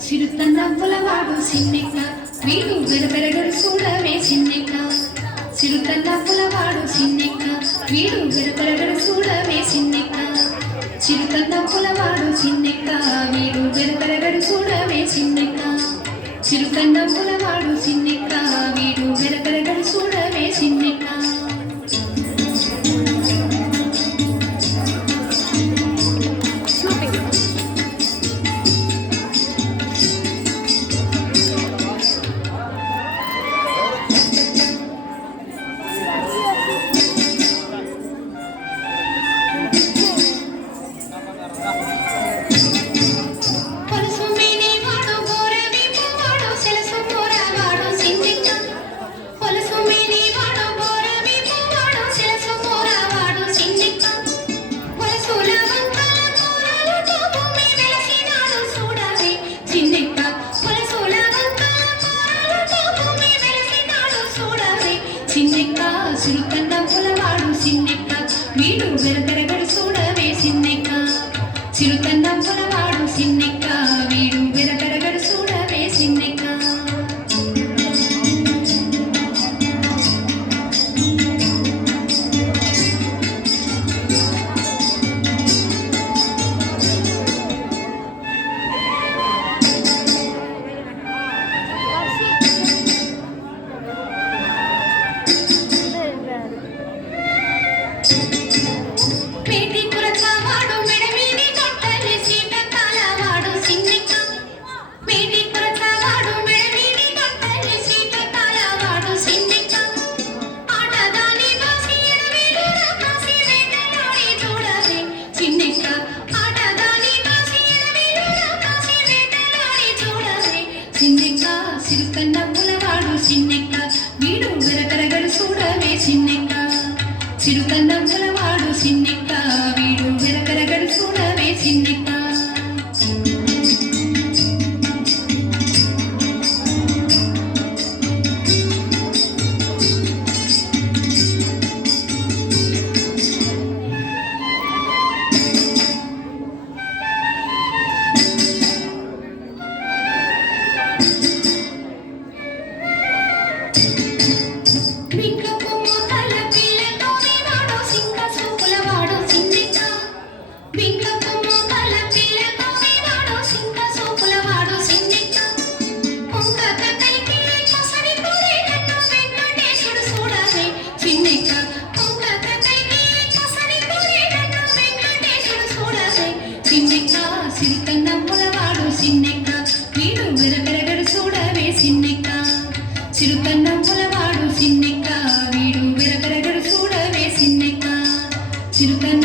చిరుతన్నవ్వులవాడు సిన్నెక్క వీడు వెరపెరగడు చూడవే సిన్నెక్క చిరుతన్నవ్వులవాడు సిన్నెక్క వీడు వెరపెరగడు చూడవే సిన్నెక్క చిరుతన్నవ్వులవాడు సిన్నెక్క వీడు వెరపెరగడు చూడవే సిన్నెక్క చిరుతన్నవ్వులవాడు సిన్నెక్క వీడు వెరపెరగడు చూడవే సిన్నెక్క సిన్నెక్క చిరుతన్నవ్వులవాడు సిన్నెక్క వీడు వెరపెరగడు చూడవే సిన్నెక్క చిరుతన్నవ్వులవాడు సిన్నెక్క వీడు వెరపెరగడు చూడవే సిన్నెక్క సిన్నెక్క చిరుతన్నవ్వులవాడు సిన్నెక్క వీడు వెరపెరగడు చూడవే సిన్నెక్క చిరుతన్నవ్వులవాడు సిన్నెక్క వీడు వెరపెరగడు చూడవే సిన్నెక్క సిన్నెక్క చిరుతన్నవ్వులవాడు సిన్నెక్క వీడు వెరపెరగడు చూడవే సిన్నెక్క చిరుతన్నవ్వులవాడు సిన్నెక్క వీడు వెరపెరగడు చూడవే సిన్నెక్క చిరుతన్న